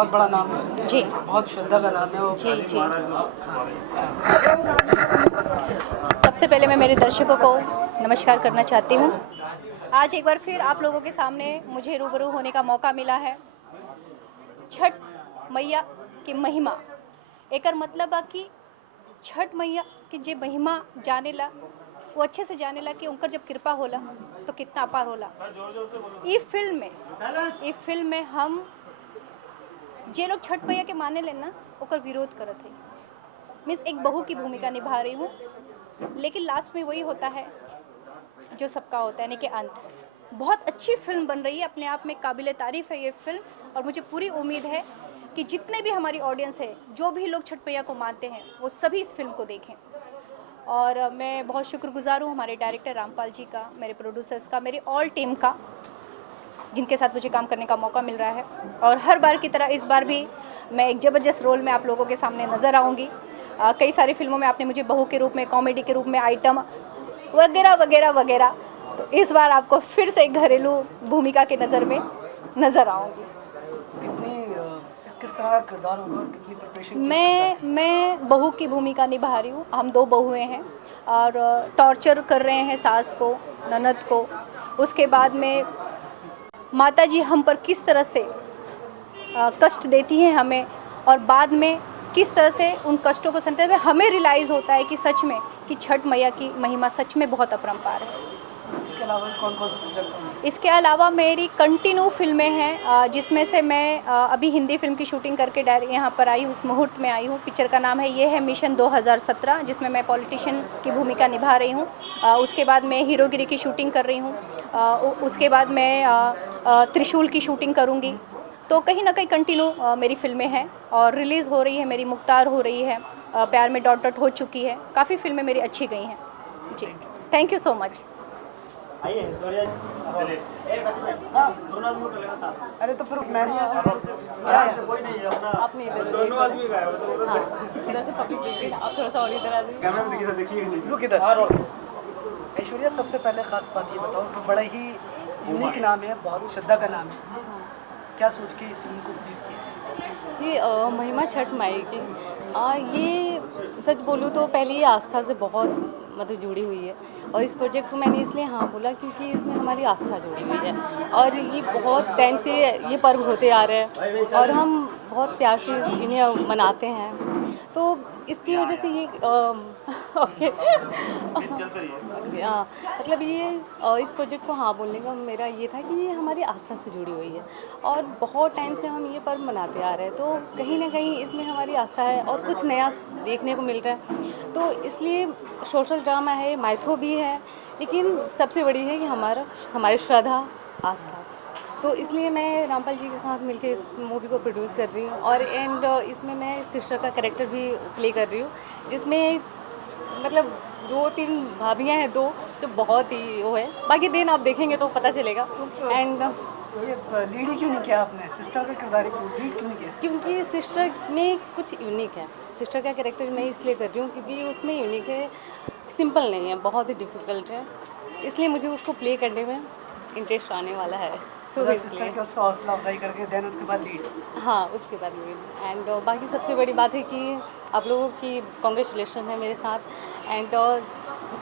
बहुत बड़ा नाम है जी बहुत श्रद्धा का नाम है वो जी जी। सबसे पहले मैं मेरे दर्शकों को नमस्कार करना चाहती हूँ। आज एक बार फिर आप लोगों के सामने मुझे रूबरू होने का मौका मिला है। छठ मैया की महिमा एकर मतलब है कि छठ मैया की जे महिमा जाने ला वो अच्छे से जाने ला कि उनकर जब कृपा होला तो कितना अपार होला। ई फिल्म में हम जे लोग छठ मैया के माने लेना ओकर विरोध करत है। मीन्स एक बहू की भूमिका निभा रही हूँ, लेकिन लास्ट में वही होता है जो सबका होता है, यानी कि अंत। बहुत अच्छी फिल्म बन रही है, अपने आप में काबिले तारीफ़ है ये फिल्म, और मुझे पूरी उम्मीद है कि जितने भी हमारी ऑडियंस है, जो भी लोग छठ मैया को मानते हैं, वो सभी इस फिल्म को देखें। और मैं बहुत शुक्रगुजार हूँ हमारे डायरेक्टर रामपाल जी का, मेरे प्रोड्यूसर्स का, मेरी ऑल टीम का, जिनके साथ मुझे काम करने का मौका मिल रहा है। और हर बार की तरह इस बार भी मैं एक ज़बरदस्त रोल में आप लोगों के सामने नज़र आऊँगी। कई सारी फिल्मों में आपने मुझे बहू के रूप में, कॉमेडी के रूप में, आइटम वगैरह वगैरह वगैरह, तो इस बार आपको फिर से एक घरेलू भूमिका के नज़र में नज़र आऊँगी। किस तरह का किरदार होगा और कितनी प्रिपरेशन मैं बहू की भूमिका निभा रही हूँ। हम दो बहुएं हैं और टॉर्चर कर रहे हैं सास को, ननद को। उसके बाद में माता जी हम पर किस तरह से कष्ट देती हैं हमें, और बाद में किस तरह से उन कष्टों को सहते हुए हमें रियलाइज़ होता है कि सच में कि छठ मैया की महिमा सच में बहुत अपरंपार है। इसके अलावा कौन कौन से प्रोजेक्ट होंगे? इसके अलावा मेरी कंटिन्यू फिल्में हैं, जिसमें से मैं अभी हिंदी फिल्म की शूटिंग करके डायरेक्ट यहाँ पर आई हूँ, उस मुहूर्त में आई हूँ। पिक्चर का नाम है ये है मिशन 2017, जिसमें मैं पॉलिटिशियन की भूमिका निभा रही हूँ। उसके बाद मैं हीरोगिरी की शूटिंग कर रही हूँ। उसके बाद मैं त्रिशूल की शूटिंग करूँगी। तो कहीं ना कहीं कंटिन्यू मेरी फिल्में हैं, और रिलीज़ हो रही है मेरी मुख्तार हो रही है, प्यार में डॉट डॉट हो चुकी है। काफ़ी फिल्में मेरी अच्छी गई हैं जी। Thank you so much. अरे तो फिर मैं आपने इधर हाँ इधर से पब्लिक देख रही है, आप थोड़ा सा और इधर आ जाइए। कैमरा में देखिए वो किधर। ऐश्वर्या, सबसे पहले खास बात ये बताओ कि बड़ा ही यूनिक नाम है, बहुत श्रद्धा का नाम है, क्या सोच के इस फिल्म को प्रोड्यूस किया? जी महिमा छठ माई की ये सच बोलूँ तो पहले ये आस्था से बहुत मतलब जुड़ी हुई है, और इस प्रोजेक्ट को मैंने इसलिए हाँ बोला क्योंकि इसमें हमारी आस्था जुड़ी हुई है, और ये बहुत टाइम से ये पर्व होते आ रहे हैं और हम बहुत प्यार से इन्हें मनाते हैं, तो इसकी वजह से ये ओके मतलब ये इस प्रोजेक्ट को हाँ बोलने का मेरा ये था कि ये हमारी आस्था से जुड़ी हुई है और बहुत टाइम से हम ये पर्व मनाते आ रहे हैं, तो कहीं ना कहीं इसमें हमारी आस्था है और कुछ नया देखने को मिल रहा है, तो इसलिए सोशल ड्रामा है, माइथो भी है, लेकिन सबसे बड़ी है कि हमारी श्रद्धा, आस्था, तो इसलिए मैं रामपाल जी के साथ मिलकर इस मूवी को प्रोड्यूस कर रही हूँ, और इसमें मैं सिस्टर का कैरेक्टर भी प्ले कर रही हूँ, जिसमें मतलब 2-3 भाभियाँ हैं, दो जो बहुत ही वो है, बाकी दिन आप देखेंगे तो पता चलेगा। एंड ये लीड ही क्यों नहीं किया आपने? सिस्टर का किरदार ही लीड क्यों नहीं किया? क्योंकि सिस्टर में कुछ यूनिक है, सिस्टर का कैरेक्टर मैं इसलिए कर रही हूँ क्योंकि उसमें यूनिक है, सिंपल नहीं है, बहुत ही डिफ़िकल्ट है, इसलिए मुझे उसको प्ले करने में इंटरेस्ट आने वाला है। सिस्टर की उससे हौसला अफजाई करके देन उसके बाद लीड। हाँ, उसके बाद लीड। एंड बाकी सबसे बड़ी बात है कि आप लोगों की कांग्रेचुलेशन है मेरे साथ, एंड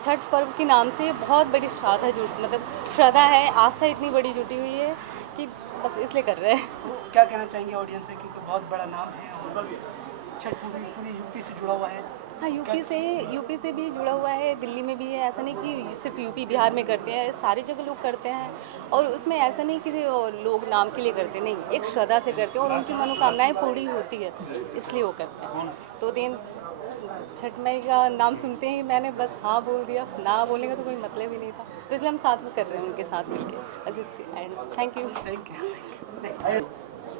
छठ पर्व के नाम से बहुत बड़ी श्रद्धा मतलब श्रद्धा है, आस्था इतनी बड़ी जुटी हुई है कि बस इसलिए कर रहे हैं। क्या कहना चाहेंगे ऑडियंस से, क्योंकि बहुत बड़ा नाम है और छठ पूरी यूपी से जुड़ा हुआ है? हाँ, यूपी से भी जुड़ा हुआ है, दिल्ली में भी है, ऐसा नहीं कि सिर्फ यूपी बिहार में करते हैं, सारी जगह लोग करते हैं, और उसमें ऐसा नहीं कि लोग नाम के लिए करते, नहीं, एक श्रद्धा से करते हैं और उनकी मनोकामनाएं पूरी होती है, इसलिए वो करते हैं। तो दिन छठ माई का नाम सुनते ही मैंने बस हाँ बोल दिया, ना बोलने का तो कोई मतलब ही नहीं था, तो इसलिए हम साथ में कर रहे हैं उनके साथ मिलकर, बस इसके। And thank you.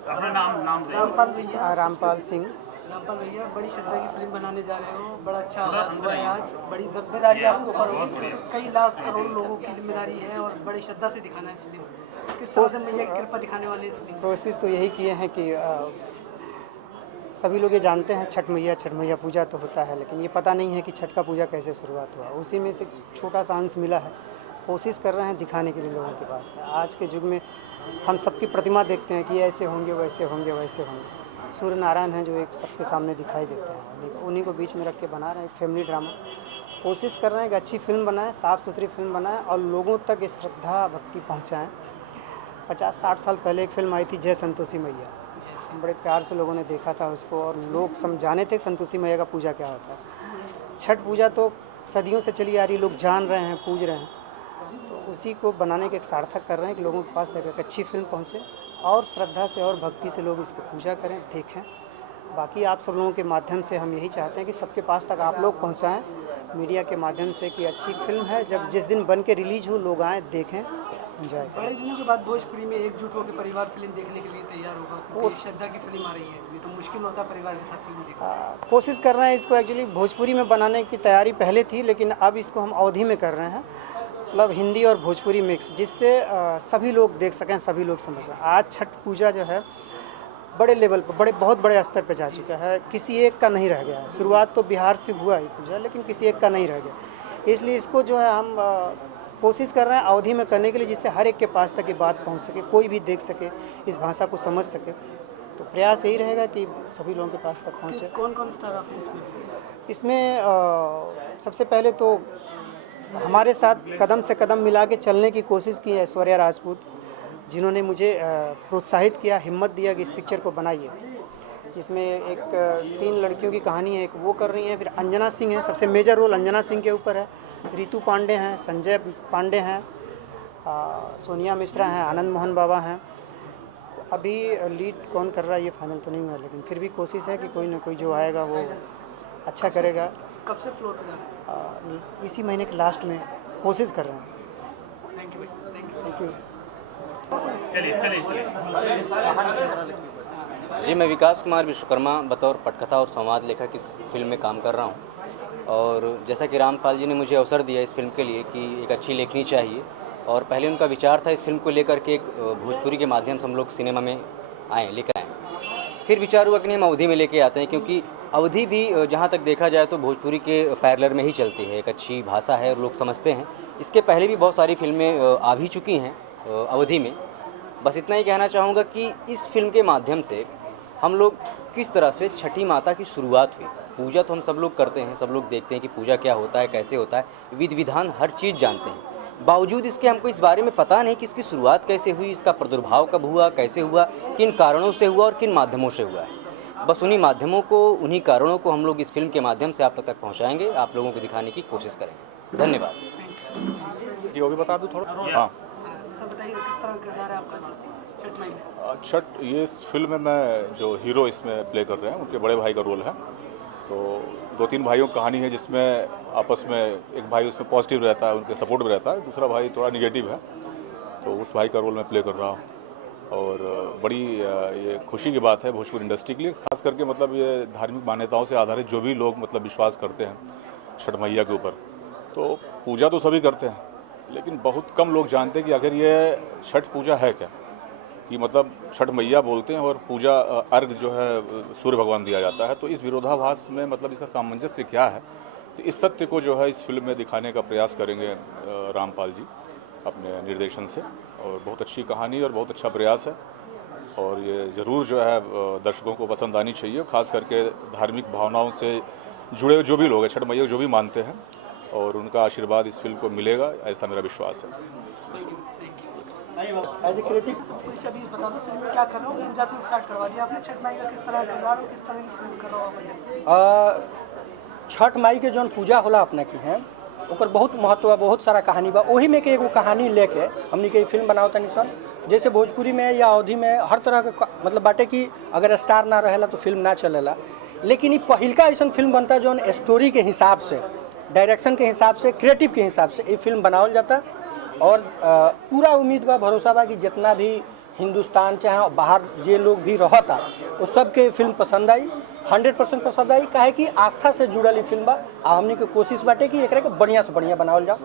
अपना नाम रामपाल भैया। रामपाल सिंह। रामपाल भैया, बड़ी श्रद्धा की फिल्म बनाने जा रहे हो, बड़ा अच्छा आगाज हुआ है आज, बड़ी जिम्मेदारी आपके ऊपर होगी, कई लाख करोड़ लोगों की जिम्मेदारी है और बड़ी श्रद्धा से दिखाना है फिल्म। किस तरह से मैया की कृपा दिखाने वाले इस फिल्म? कोशिश तो यही किए हैं कि सभी लोग ये जानते हैं छठ मैया पूजा तो होता है, लेकिन ये पता नहीं है कि छठ का पूजा कैसे शुरुआत हुआ, उसी में से छोटा सा अंश मिला है, कोशिश कर रहे हैं दिखाने के लिए लोगों के पास में। आज के युग में हम सबकी प्रतिमा देखते हैं कि ऐसे होंगे वैसे होंगे वैसे होंगे, सूर्य नारायण हैं जो एक सबके सामने दिखाई देते हैं, उन्हीं को बीच में रख के बना रहे हैं एक फैमिली ड्रामा। कोशिश कर रहे हैं कि अच्छी फिल्म बनाएं, साफ़ सुथरी फिल्म बनाएं और लोगों तक ये श्रद्धा भक्ति पहुंचाएं। 50-60 साल पहले एक फिल्म आई थी जय संतोषी मैया, बड़े प्यार से लोगों ने देखा था उसको और लोग समझाने थे संतोषी मैया का पूजा क्या होता है। छठ पूजा तो सदियों से चली आ रही, लोग जान रहे हैं, पूज रहे हैं, तो उसी को बनाने के एक सार्थक कर रहे हैं कि लोगों के पास तक एक अच्छी फिल्म पहुँचे और श्रद्धा से और भक्ति से लोग इसको पूजा करें, देखें। बाकी आप सब लोगों के माध्यम से हम यही चाहते हैं कि सबके पास तक आप लोग पहुँचाएँ मीडिया के माध्यम से कि अच्छी फिल्म है, जब जिस दिन बन के रिलीज हो लोग आएँ, देखें, एंजॉय करें। बड़े दिनों के बाद भोजपुरी में एकजुट होकर परिवार फिल्म देखने के लिए तैयार होगा, क्योंकि श्रद्धा की फिल्म आ रही है, ये तो मुश्किल होता है परिवार के साथ फिल्म देखना। कोशिश कर रहे हैं इसको, एक्चुअली भोजपुरी में बनाने की तैयारी पहले थी, लेकिन अब इसको हम अवधि में कर रहे हैं, मतलब हिंदी और भोजपुरी मिक्स, जिससे सभी लोग देख सकें, सभी लोग समझ सकें। आज छठ पूजा जो है बड़े लेवल पर, बहुत बड़े स्तर पर जा चुका है, किसी एक का नहीं रह गया है। शुरुआत तो बिहार से हुआ ही पूजा, लेकिन किसी एक का नहीं रह गया। इसलिए इसको जो है हम कोशिश कर रहे हैं अवधि में करने के लिए, जिससे हर एक के पास तक ये बात पहुंच सके, कोई भी देख सके, इस भाषा को समझ सके। तो प्रयास यही रहेगा कि सभी लोगों के पास तक पहुंचे। कौन कौन स्टार आपने इसमें सबसे पहले तो हमारे साथ कदम से कदम मिला के चलने की कोशिश की है ऐश्वर्या राजपूत, जिन्होंने मुझे प्रोत्साहित किया, हिम्मत दिया कि इस पिक्चर को बनाइए। इसमें एक 3 लड़कियों की कहानी है, एक वो कर रही हैं, फिर अंजना सिंह है, सबसे मेजर रोल अंजना सिंह के ऊपर है, रितु पांडे हैं, संजय पांडे हैं, सोनिया मिश्रा हैं, आनंद मोहन बाबा हैं। तो अभी लीड कौन कर रहा है ये फाइनल तो नहीं हुआ, लेकिन फिर भी कोशिश है कि कोई ना कोई जो आएगा वो अच्छा करेगा। कब से फ्लोर पर इसी महीने के लास्ट में कोशिश कर रहे हैं। Thank you. जी, मैं विकास कुमार विश्वकर्मा बतौर पटकथा और संवाद लेखक इस फिल्म में काम कर रहा हूँ। और जैसा कि रामपाल जी ने मुझे अवसर दिया इस फिल्म के लिए कि एक अच्छी लेखनी चाहिए, और पहले उनका विचार था इस फिल्म को लेकर के एक भोजपुरी के माध्यम से हम लोग सिनेमा में लेकर आएँ। फिर विचार हुआ कि नहीं, हम अवधि में लेके आते हैं, क्योंकि अवधि भी जहाँ तक देखा जाए तो भोजपुरी के पैरेलल में ही चलती है, एक अच्छी भाषा है और लोग समझते हैं। इसके पहले भी बहुत सारी फिल्में आ भी चुकी हैं अवधि में। बस इतना ही कहना चाहूँगा कि इस फिल्म के माध्यम से हम लोग किस तरह से छठी माता की शुरुआत हुई। पूजा तो हम सब लोग करते हैं, सब लोग देखते हैं कि पूजा क्या होता है, कैसे होता है, विधि विधान हर चीज़ जानते हैं। बावजूद इसके हमको इस बारे में पता नहीं कि इसकी शुरुआत कैसे हुई, इसका प्रादुर्भाव कब हुआ, कैसे हुआ, किन कारणों से हुआ और किन माध्यमों से हुआ है। बस उन्हीं माध्यमों को, उन्हीं कारणों को हम लोग इस फिल्म के माध्यम से आप तक पहुँचाएँगे, आप लोगों को दिखाने की कोशिश करेंगे। धन्यवाद। ये वो भी बता दूँ थोड़ा। हाँ, सर बताइए किस तरह का किरदार है आपका छठ माई में? छठ, ये इस फिल्म में मैं जो हीरो इसमें प्ले कर रहे हैं उनके बड़े भाई का रोल है। तो 2-3 भाइयों की कहानी है, जिसमें आपस में एक भाई उसमें पॉजिटिव रहता है, उनके सपोर्ट में रहता है, दूसरा भाई थोड़ा निगेटिव है। तो उस भाई का रोल मैं प्ले कर रहा हूँ। और बड़ी ये खुशी की बात है भोजपुरी इंडस्ट्री के लिए, खास करके मतलब ये धार्मिक मान्यताओं से आधारित जो भी लोग मतलब विश्वास करते हैं छठ मैया के ऊपर। तो पूजा तो सभी करते हैं, लेकिन बहुत कम लोग जानते हैं कि आखिर ये छठ पूजा है क्या, कि मतलब छठ मैया बोलते हैं और पूजा अर्घ जो है सूर्य भगवान दिया जाता है। तो इस विरोधाभास में मतलब इसका सामंजस्य क्या है, तो इस सत्य को जो है इस फिल्म में दिखाने का प्रयास करेंगे रामपाल जी अपने निर्देशन से। और बहुत अच्छी कहानी और बहुत अच्छा प्रयास है, और ये ज़रूर जो है दर्शकों को पसंद आनी चाहिए, खास करके धार्मिक भावनाओं से जुड़े जो भी लोग हैं, छठ मैया जो भी मानते हैं, और उनका आशीर्वाद इस फिल्म को मिलेगा, ऐसा मेरा विश्वास है। एज ए क्रिएटिव अभी बता दो फिल्म में क्या कर रहा हूँ, पूजा से स्टार्ट करवा दिया आपने, छठ माई का किस तरह का किरदार और किस तरह की फिल्म कर रहा हूँ? छठ माई के जौन पूजा होला अपने की है ओकर बहुत महत्व, बहुत सारा कहानी बा। वही में के एगो कहानी लेके हमनी के फिल्म बनाओ तनी सन। जैसे भोजपुरी में या अवधि में हर तरह के मतलब बाटे कि अगर स्टार ना रहेला तो फिल्म ना चलेला, लेकिन ये पहिलका ऐसा फिल्म बनता है जौन स्टोरी के हिसाब से, डायरेक्शन के हिसाब से, क्रिएटिव के हिसाब से ये फिल्म बनावल जाता। और पूरा उम्मीद बा, भरोसा बा कि जितना भी हिंदुस्तान चाहे बाहर जे लोग भी रहता वो सबके फिल्म पसंद आई, 100% पसंद आई। काहे कि आस्था से जुड़ल फिल्म बा। हमनी के कोशिश बाटे कि एकरा के बढ़िया से बढ़िया बनावल जाओ।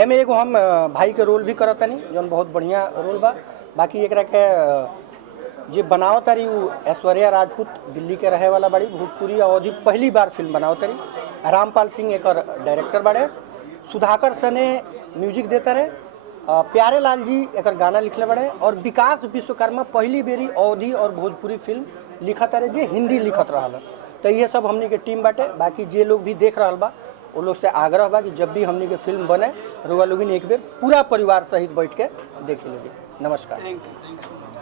एमे एगो हम भाई के रोल भी करत तनी, जौन बहुत बढ़िया रोल बा। बाकी एकरा के जे बनावत तारी वो ऐश्वर्या राजपूत, दिल्ली के रहे वाला बड़ी, भोजपुरी अवधि पहली बार फिल्म बनावत तारी। रामपाल सिंह एक डायरेक्टर बड़े, सुधाकर सने म्यूजिक देते रहे, प्यारे लाल जी एक गाना लिखले बड़े, और विकास विश्वकर्मा पहली बेरी अवधि और भोजपुरी फिल्म लिखत रहे जे हिंदी लिखत रहल। तो ये सब हमनी के टीम बाटे। बाकी जे लोग भी देख रहा बा वो लोग से आग्रह बा कि जब भी हमनी के फिल्म बने रुआ लोगिन एक बेर पूरा परिवार सहित बैठ के देख लोगे। नमस्कार। Thank you.